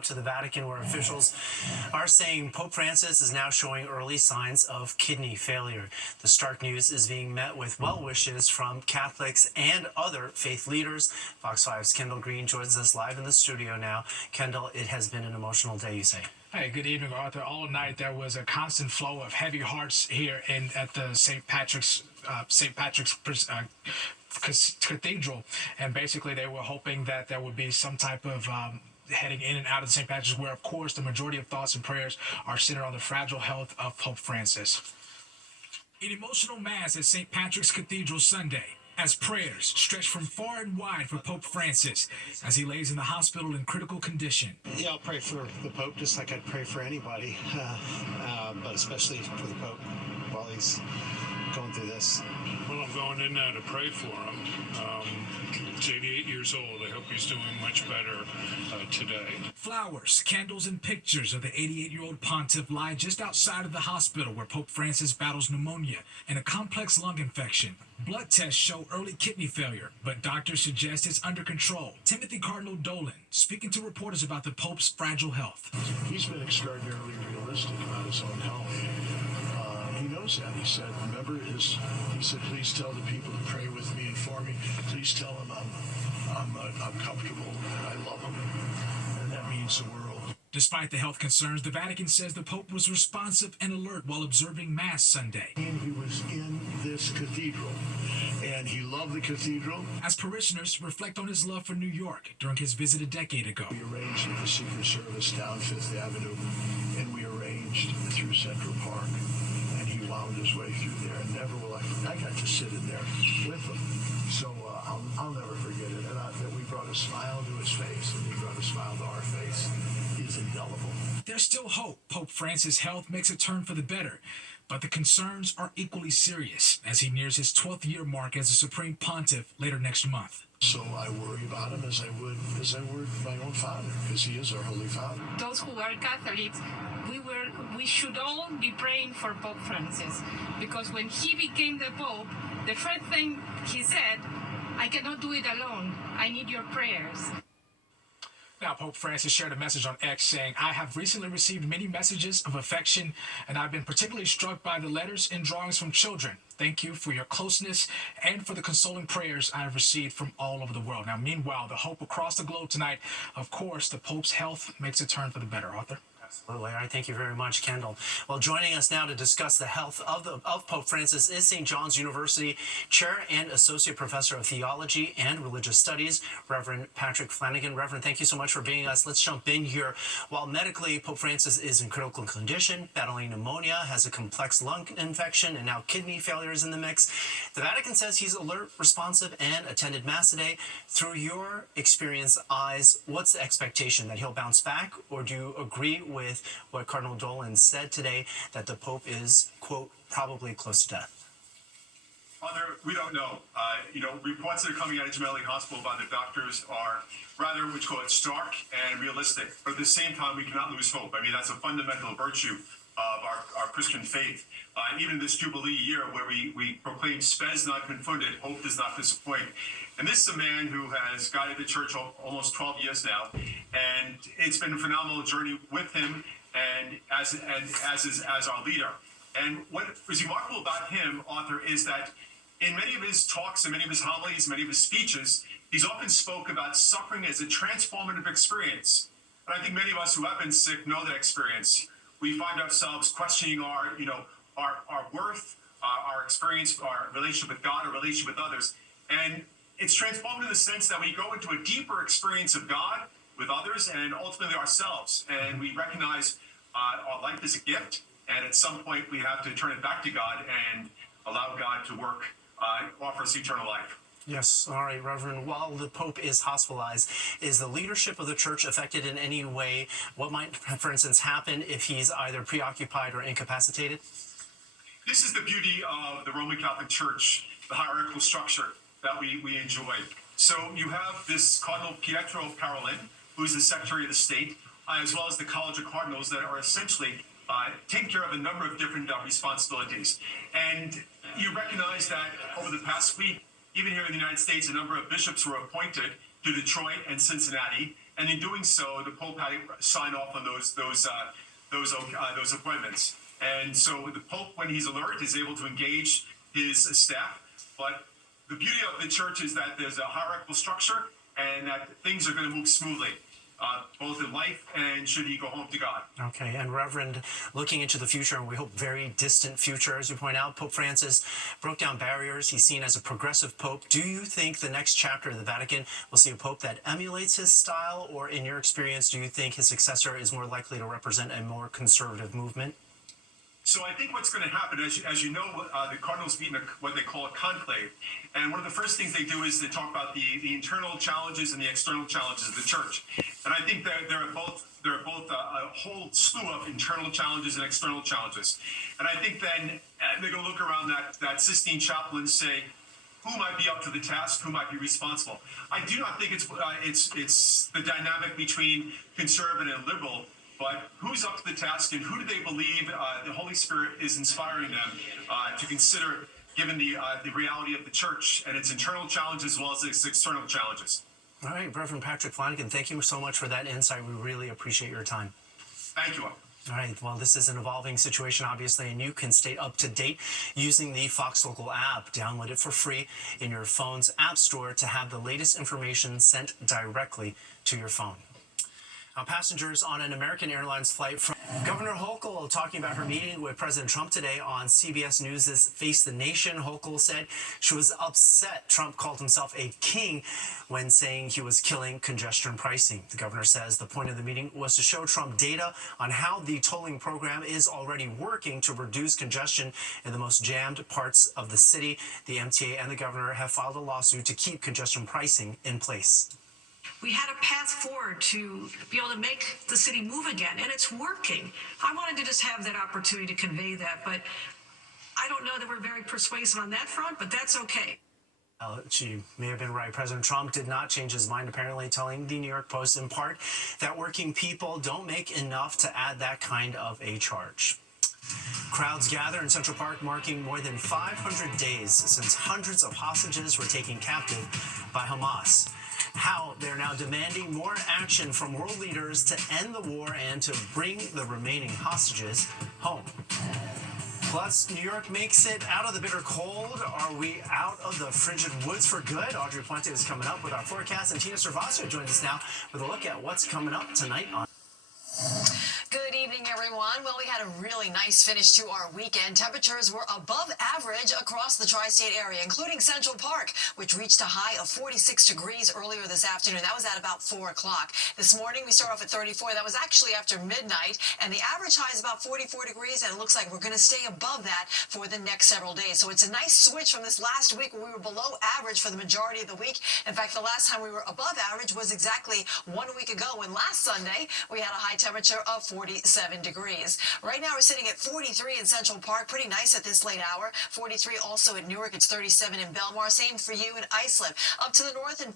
To the Vatican, where officials are saying Pope Francis is now showing early signs of kidney failure. The stark news is being met with well wishes from Catholics and other faith leaders. Fox 5's Kendall Green joins us live in the studio now. Kendall, it has been an emotional day, you say. Hey, good evening, Arthur. All night there was a constant flow of heavy hearts here at the St. Patrick's Cathedral, and basically they were hoping that there would be some type of heading in and out of St. Patrick's, where of course the majority of thoughts and prayers are centered on the fragile health of Pope Francis. An emotional mass at St. Patrick's Cathedral Sunday, as prayers stretch from far and wide for Pope Francis as he lays in the hospital in critical condition. Yeah, I'll pray for the Pope just like I'd pray for anybody, but especially for the Pope while he's going through this. Well, I'm going in now to pray for him. He's 88 years old. I hope he's doing much better today. Flowers, candles, and pictures of the 88-year-old pontiff lie just outside of the hospital where Pope Francis battles pneumonia and a complex lung infection. Blood tests show early kidney failure, but doctors suggest it's under control. Timothy Cardinal Dolan, speaking to reporters about the Pope's fragile health. He's been extraordinarily realistic about his own health. He knows that. He said, he said, please tell the people to pray with me and for me. Please tell them I'm comfortable and I love them. And that means the world. Despite the health concerns, the Vatican says the Pope was responsive and alert while observing Mass Sunday. And he was in this cathedral, and he loved the cathedral. As parishioners reflect on his love for New York during his visit a decade ago. We arranged with the Secret Service down Fifth Avenue, and we arranged through Central Park. And he wound his way through there, and never will I got to sit in there with him. So I'll never forget it. And that we brought a smile to his face, and he brought a smile to our face. He's indelible. There's still hope Pope Francis' health makes a turn for the better, but the concerns are equally serious as he nears his 12th year mark as a Supreme Pontiff later next month. So I worry about him as I would my own father, because he is our Holy Father. Those who are Catholics, we should all be praying for Pope Francis, because when he became the Pope, the first thing he said, I cannot do it alone. I need your prayers. Now, Pope Francis shared a message on X saying, I have recently received many messages of affection, and I've been particularly struck by the letters and drawings from children. Thank you for your closeness and for the consoling prayers I have received from all over the world. Now, meanwhile, the hope across the globe tonight, of course, the Pope's health makes a turn for the better. Arthur? Absolutely. All right. Thank you very much, Kendall. Well, joining us now to discuss the health of Pope Francis is St. John's University Chair and Associate Professor of Theology and Religious Studies, Reverend Patrick Flanagan. Reverend, thank you so much for being us. Let's jump in here. While medically, Pope Francis is in critical condition, battling pneumonia, has a complex lung infection, and now kidney failure is in the mix, the Vatican says he's alert, responsive, and attended Mass today. Through your experienced eyes, what's the expectation, that he'll bounce back, or do you agree with what Cardinal Dolan said today, that the Pope is, quote, probably close to death? Father, we don't know. Reports that are coming out of Gemelli Hospital by the doctors are rather, which call it stark and realistic. But at the same time, we cannot lose hope. I mean, that's a fundamental virtue of our Christian faith. And even this Jubilee year where we proclaim spes not confunded, hope does not disappoint. And this is a man who has guided the church almost 12 years now. And it's been a phenomenal journey with him and as our leader. And what is remarkable about him, Arthur, is that in many of his talks and many of his homilies, many of his speeches, he's often spoke about suffering as a transformative experience. And I think many of us who have been sick know that experience. We find ourselves questioning our worth, our experience, our relationship with God, our relationship with others. And it's transformative in the sense that we go into a deeper experience of God with others and ultimately ourselves. And we recognize our life is a gift. And at some point, we have to turn it back to God and allow God to work, offer us eternal life. Yes. All right, Reverend. While the Pope is hospitalized, is the leadership of the Church affected in any way? What might, for instance, happen if he's either preoccupied or incapacitated? This is the beauty of the Roman Catholic Church, the hierarchical structure that we enjoy. So you have this Cardinal Pietro Parolin, who's the Secretary of the State, as well as the College of Cardinals that are essentially taking care of a number of different responsibilities. And you recognize that over the past week, even here in the United States, a number of bishops were appointed to Detroit and Cincinnati, and in doing so, the Pope had to sign off on those appointments. And so the Pope, when he's alert, is able to engage his staff. But the beauty of the church is that there's a hierarchical structure and that things are going to move smoothly, both in life and should he go home to God. Okay, and Reverend, looking into the future, and we hope very distant future, as you point out, Pope Francis broke down barriers. He's seen as a progressive pope. Do you think the next chapter of the Vatican will see a pope that emulates his style, or in your experience, do you think his successor is more likely to represent a more conservative movement? So I think what's going to happen, as you know, the cardinals meet in what they call a conclave, and one of the first things they do is they talk about the internal challenges and the external challenges of the church. And I think there are both a whole slew of internal challenges and external challenges. And I think then they're going to look around that Sistine Chapel and say, who might be up to the task, who might be responsible. I do not think it's the dynamic between conservative and liberal. But who's up to the task, and who do they believe the Holy Spirit is inspiring them to consider, given the reality of the church and its internal challenges as well as its external challenges? All right, Reverend Patrick Flanagan, thank you so much for that insight. We really appreciate your time. Thank you. All right, well, this is an evolving situation, obviously, and you can stay up to date using the Fox Local app. Download it for free in your phone's app store to have the latest information sent directly to your phone. Passengers on an American Airlines flight from Governor Hochul talking about her meeting with President Trump today on CBS News' Face the Nation. Hochul said she was upset Trump called himself a king when saying he was killing congestion pricing. The governor says the point of the meeting was to show Trump data on how the tolling program is already working to reduce congestion in the most jammed parts of the city. The MTA and the governor have filed a lawsuit to keep congestion pricing in place. We had a path forward to be able to make the city move again, and it's working. I wanted to just have that opportunity to convey that, but I don't know that we're very persuasive on that front, but that's okay. She may have been right. President Trump did not change his mind, apparently, telling the New York Post in part that working people don't make enough to add that kind of a charge. Crowds gather in Central Park, marking more than 500 days since hundreds of hostages were taken captive by Hamas. How they're now demanding more action from world leaders to end the war and to bring the remaining hostages home. Plus, New York makes it out of the bitter cold. Are we out of the frigid woods for good? Audrey Puente is coming up with our forecast, and Tina Servacio joins us now with a look at what's coming up tonight on. Good evening, everyone. Well, we had a really nice finish to our weekend. Temperatures were above average across the tri-state area, including Central Park, which reached a high of 46 degrees earlier this afternoon. That was at about 4 o'clock. This morning, we start off at 34. That was actually after midnight, and the average high is about 44 degrees, and it looks like we're going to stay above that for the next several days. So it's a nice switch from this last week where we were below average for the majority of the week. In fact, the last time we were above average was exactly 1 week ago, when last Sunday, we had a high temperature of 47 degrees. Right now we're sitting at 43 in Central Park, pretty nice at this late hour. 43 also in Newark, it's 37 in Belmar, same for you in Islip. Up to the north in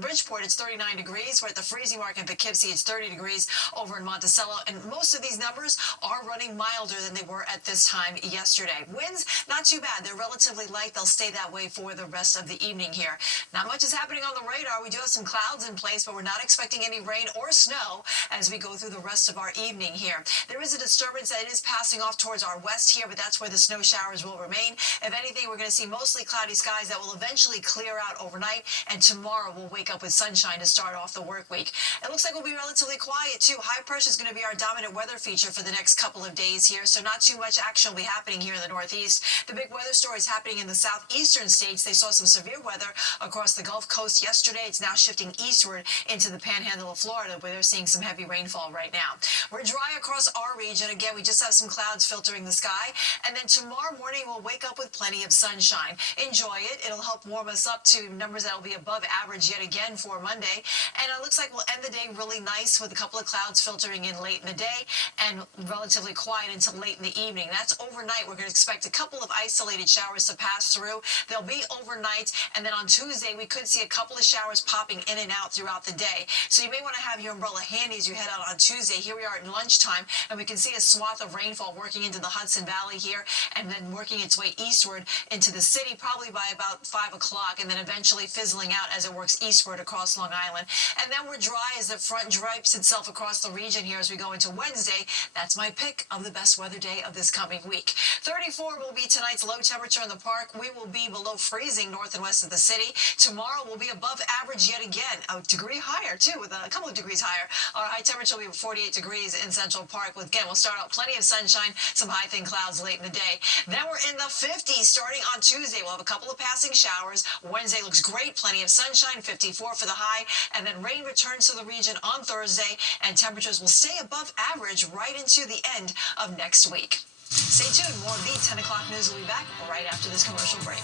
Bridgeport, it's 39 degrees. We're at the freezing mark in Poughkeepsie, it's 30 degrees over in Monticello, and most of these numbers are running milder than they were at this time yesterday. Winds, not too bad. They're relatively light. They'll stay that way for the rest of the evening here. Not much is happening on the radar. We do have some clouds in place, but we're not expecting any rain or snow as we go through the rest of our evening here. There is a disturbance that is passing off towards our west here, but that's where the snow showers will remain. If anything, we're going to see mostly cloudy skies that will eventually clear out overnight, and tomorrow we'll wake up with sunshine to start off the work week. It looks like we'll be relatively quiet too. High pressure is going to be our dominant weather feature for the next couple of days here, so not too much action will be happening here in the Northeast. The big weather story is happening in the southeastern states. They saw some severe weather across the Gulf Coast yesterday. It's now shifting eastward into the panhandle of Florida, where they're seeing some heavy rainfall right now. We're dry across our region. Again, we just have some clouds filtering the sky. And then tomorrow morning, we'll wake up with plenty of sunshine. Enjoy it. It'll help warm us up to numbers that will be above average yet again for Monday. And it looks like we'll end the day really nice with a couple of clouds filtering in late in the day and relatively quiet until late in the evening. That's overnight. We're going to expect a couple of isolated showers to pass through. They'll be overnight. And then on Tuesday, we could see a couple of showers popping in and out throughout the day. So you may want to have your umbrella handy as you head out on Tuesday. Tuesday. Here we are at lunchtime, and we can see a swath of rainfall working into the Hudson Valley here, and then working its way eastward into the city, probably by about 5 o'clock, and then eventually fizzling out as it works eastward across Long Island. And then we're dry as the front drapes itself across the region here as we go into Wednesday. That's my pick of the best weather day of this coming week. 34 will be tonight's low temperature in the park. We will be below freezing north and west of the city. Tomorrow will be above average yet again, a degree higher too, with a couple of degrees higher. Our high temperature will be 48 degrees in Central Park. With, again, we'll start out plenty of sunshine, some high thin clouds late in the day. Then we're in the 50s starting on Tuesday. We'll have a couple of passing showers. Wednesday looks great, plenty of sunshine, 54 for the high, and then rain returns to the region on Thursday, and temperatures will stay above average right into the end of next week. Stay tuned. More of the 10 o'clock news will be back right after this commercial break.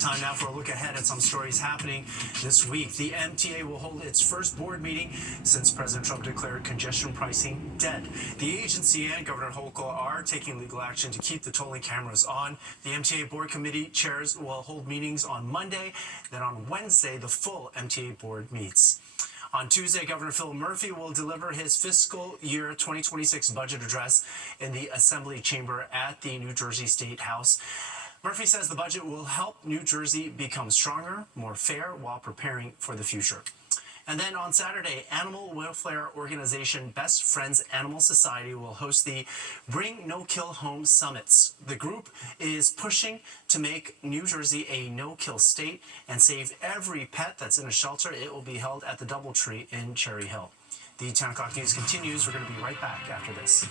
Time now for a look ahead at some stories happening this week. The MTA will hold its first board meeting since President Trump declared congestion pricing dead. The agency and Governor Hochul are taking legal action to keep the tolling cameras on. The MTA board committee chairs will hold meetings on Monday. Then on Wednesday, the full MTA board meets. On Tuesday, Governor Phil Murphy will deliver his fiscal year 2026 budget address in the Assembly Chamber at the New Jersey State House. Murphy says the budget will help New Jersey become stronger, more fair, while preparing for the future. And then on Saturday, animal welfare organization Best Friends Animal Society will host the Bring No Kill Home Summits. The group is pushing to make New Jersey a no-kill state and save every pet that's in a shelter. It will be held at the Doubletree in Cherry Hill. The 10 o'clock news continues. We're going to be right back after this.